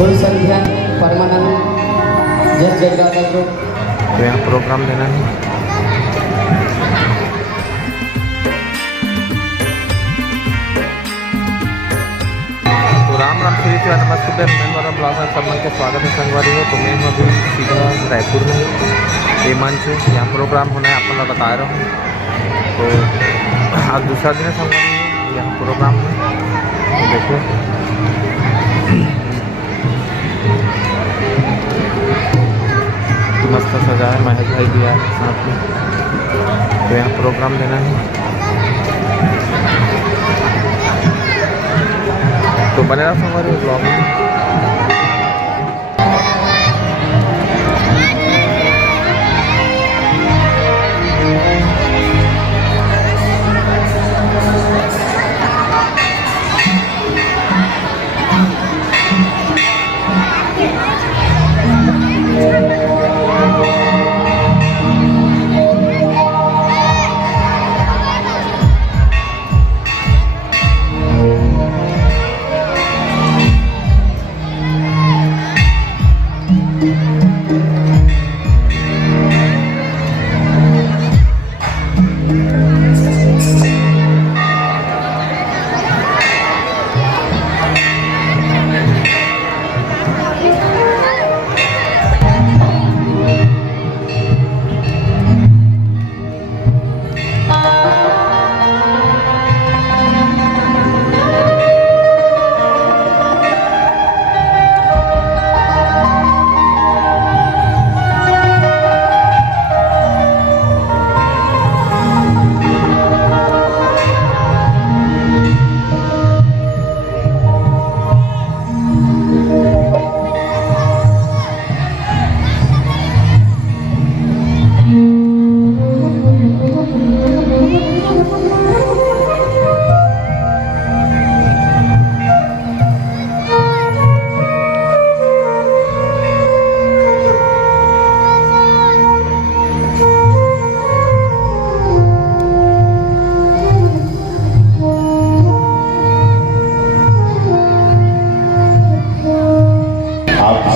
सोई संध्या परमानंद जस जगदाता ग्रुप। तो यहाँ प्रोग्राम देना है। तो राम राम श्री जी नमस्ते। मैं द्वारा प्लाजा सम्मान के स्वागत है संगवारी हो। तो मैं अभी सीधा रायपुर में ये मंच यहाँ प्रोग्राम होना है, आप लोग बता रहा हूँ। तो आज दूसरा दिन है संगवारी यहाँ प्रोग्राम में। तो देखो मस्त सजा है, महेश भाई भी आए साथ में। तो यहाँ प्रोग्राम देना है। तो बने रहा हमारे ब्लॉग में।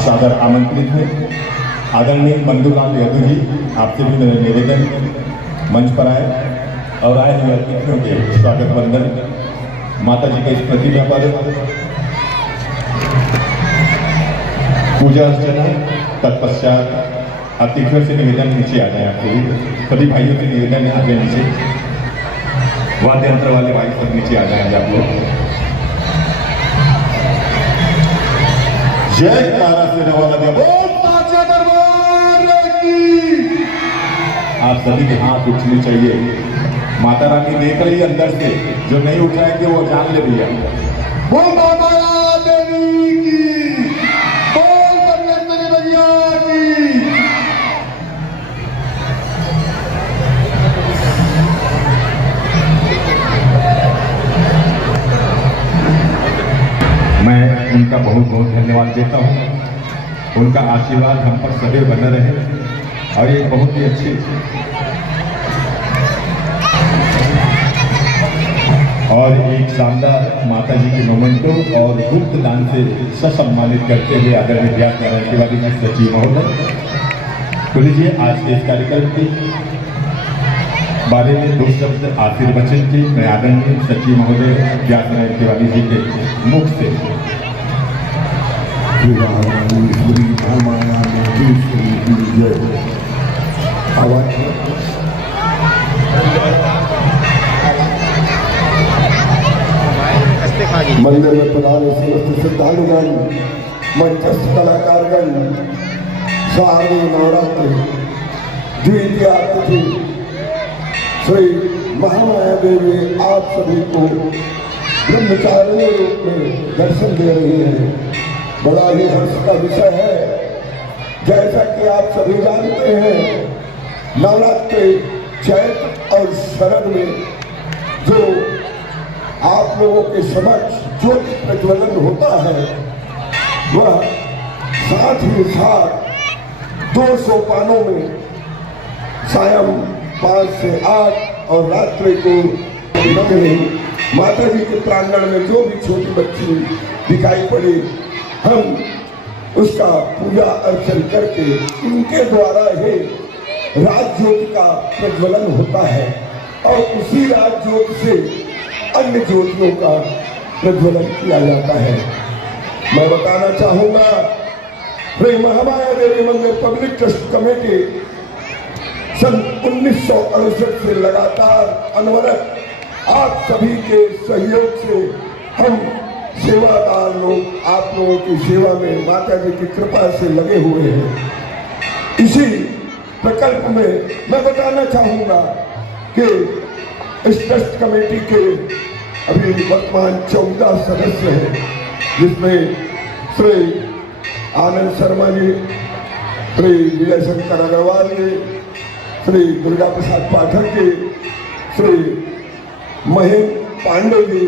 सादर आमंत्रित है। आदरणीय बंधुलाल यादव जी, आपसे भी मेरा निवेदन मंच पर आए और आए हुए अतिथियों के स्वागत वंदन माता जी के इस प्रतिज्ञा पर पूजा अर्चना तत्पश्चात अतिथियों से निवेदन नीचे आ जाए। आपसे सभी भाइयों से निवेदन आ जाए नीचे, वाद्य यंत्र वाले भाई सब नीचे आ जाएंगे आप लोग। जय तारा से रवाना दिया दरबार की। आप सभी के हाथ उठने चाहिए। माता रानी देख रही है अंदर से, जो नहीं उठाएंगे वो जान ले भैया। बोल माता देवी की, बोल कन्याकुमारी भैया की। मैं उनका बहुत बहुत धन्यवाद देता हूँ। उनका आशीर्वाद हम पर सदैव बना रहे और ये बहुत ही अच्छी और एक शानदार माता जी के मोमेंटो और गुप्त दान से ससम्मानित करते हुए आदरणीय व्यास तिवारी जी सचिव महोदय। तो लीजिए आज के इस कार्यक्रम के बारे में दो शब्द आशीर्वचन के मैं आदरणीय सचिव महोदय व्यास तिवारी जी के मुख से। मंदिर में पधारे समस्त श्रद्धालुगण, मंचस्थ कलाकारगण, शारदीय नवरात्र द्वितीया तिथि श्री महामाया देवी आप सभी को ब्रह्मचारिणी रूप में दर्शन दे रही है। बड़ा ही हर्ष का विषय है। जैसा कि आप सभी जानते हैं, नवरात्रि चैत्र और शरद में जो आप लोगों के समक्ष ज्योति प्रज्वलन होता है, वह साथ ही साथ 2 सोपानों में सायं 5 से 8 और रात्रि को माता जी के प्रांगण में जो भी छोटी बच्ची दिखाई पड़ी, हम उसका पूजा अर्चन करके उनके द्वारा ही राज ज्योति का प्रज्वलन होता है और उसी राज ज्योति से अन्य ज्योतियों का प्रज्वलन किया जाता है। मैं बताना चाहूंगा, श्री महामाया देवी मंदिर पब्लिक ट्रस्ट कमेटी सन 1968 से लगातार अनवरत आप सभी के सहयोग से हम सेवादार लोग आप लोगों की सेवा में माता जी की कृपा से लगे हुए हैं। इसी प्रकल्प में मैं बताना चाहूंगा कि इस ट्रस्ट कमेटी के अभी वर्तमान 14 सदस्य हैं, जिसमें श्री आनंद शर्मा जी, श्री विजय शंकर अग्रवाल जी, श्री दुर्गा प्रसाद पाठक जी, श्री महेंद्र पांडे जी,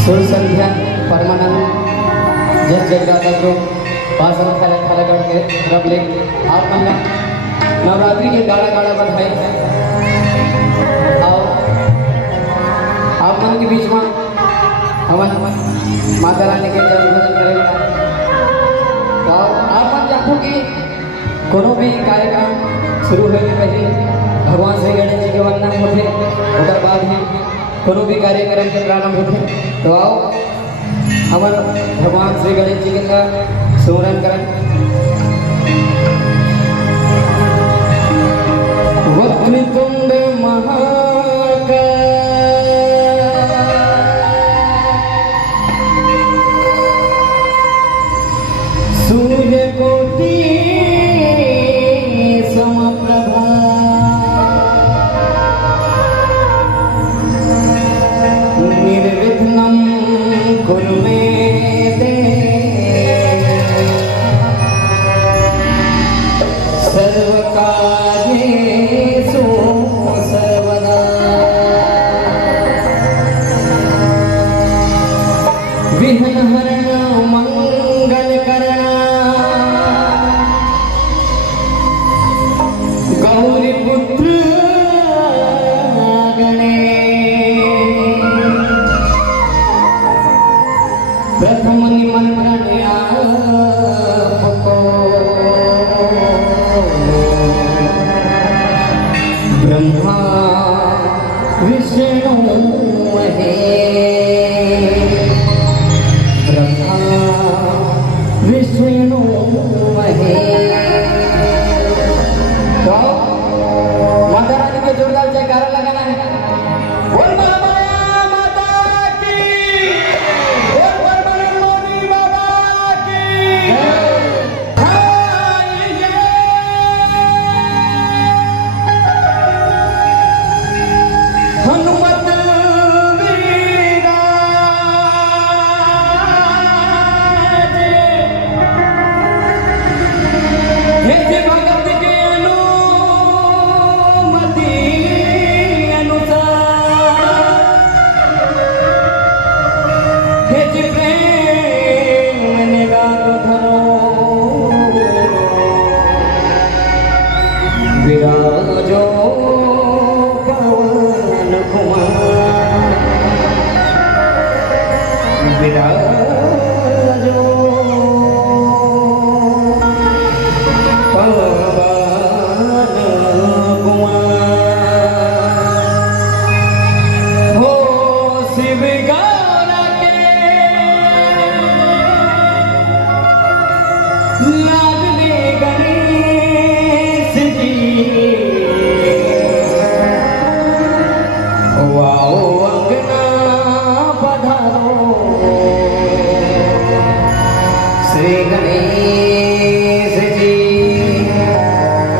सुर संध्या परमानंद जस जगदाता ग्रुप बासन खाला खालागढ़ के तरफ ले आप मन नवरात्रि के गाड़ा गाड़ा बधाई और आप मन के बीच में हवन माता रानी के जल भजन करेगा। तो आप मन जानते कि कोनो भी कार्यक्रम शुरू होने के पहले भगवान श्री गणेश जी के वंदना होते, उसके बाद ही कोनो भी कार्यक्रम के प्रारंभ होते। तो आओ हमारे भगवान श्री गणेश जी के सुमरन करें। वक्रतुंड महाकाय विष्णु हे ब्रह्मा विष्णु हे। तो माता रानी के जोरदार जयकारा लगाना है। बोल बाबा माता की, बोल बरबरी मोदी बाबा की। हनुमत वीराज, हे जे भगत के अनुमति अनुसार, हे जे प्रेम निगाह धरो विराजो पवन कुमार, विराजो पवन कुमार। हो शिव गौरा के लाडले गणेश जी, वाओ अंगना पधारो श्री गणेश जी।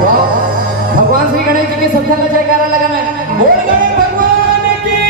तो भगवान श्री गणेश जी के सबसे का जयकारा लगाना है। बोल गणेश भगवान की।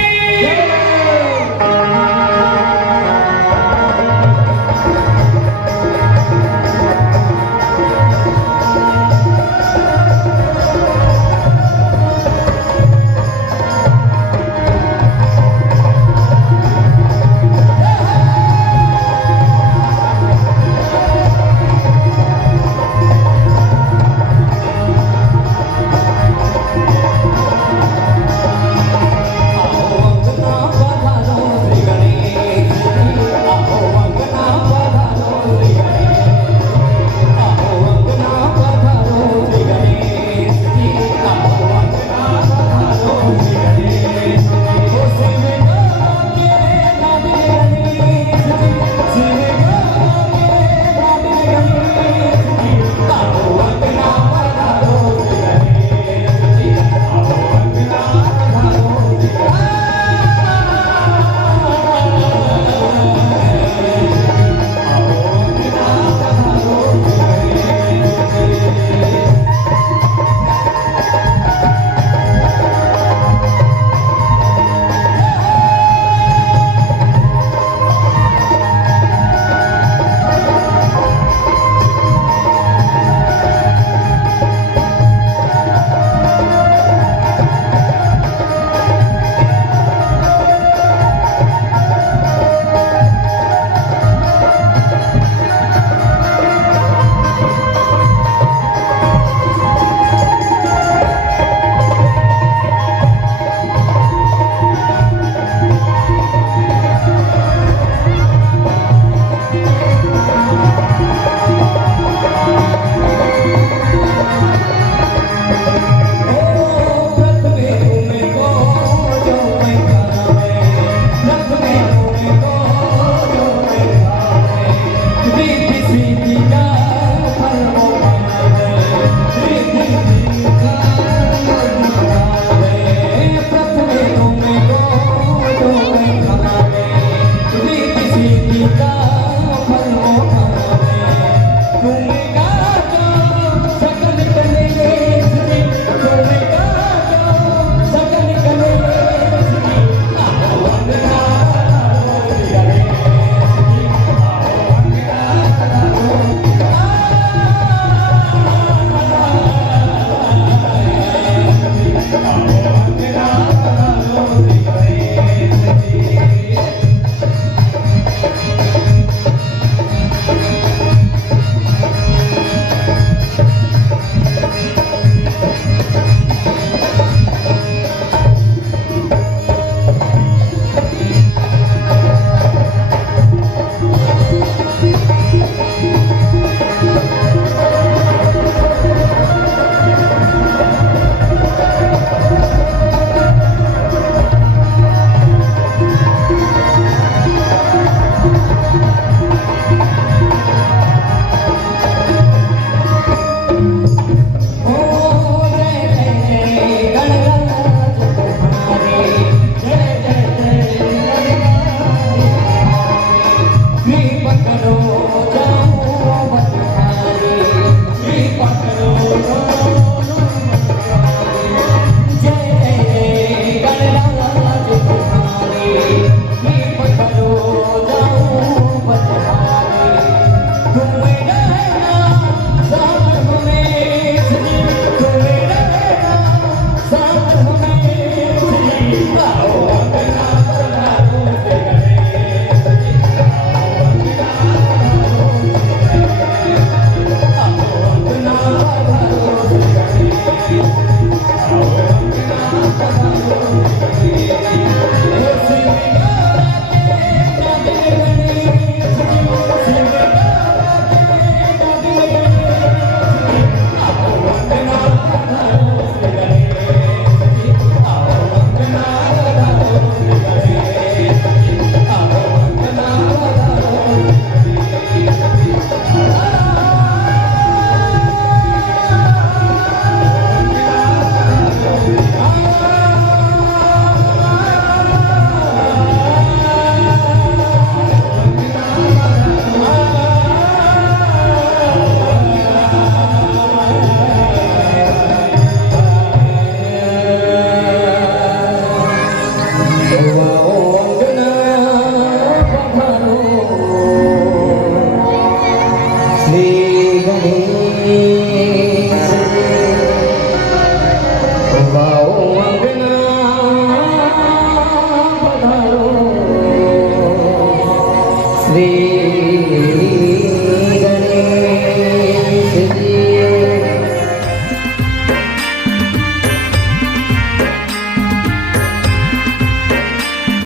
श्री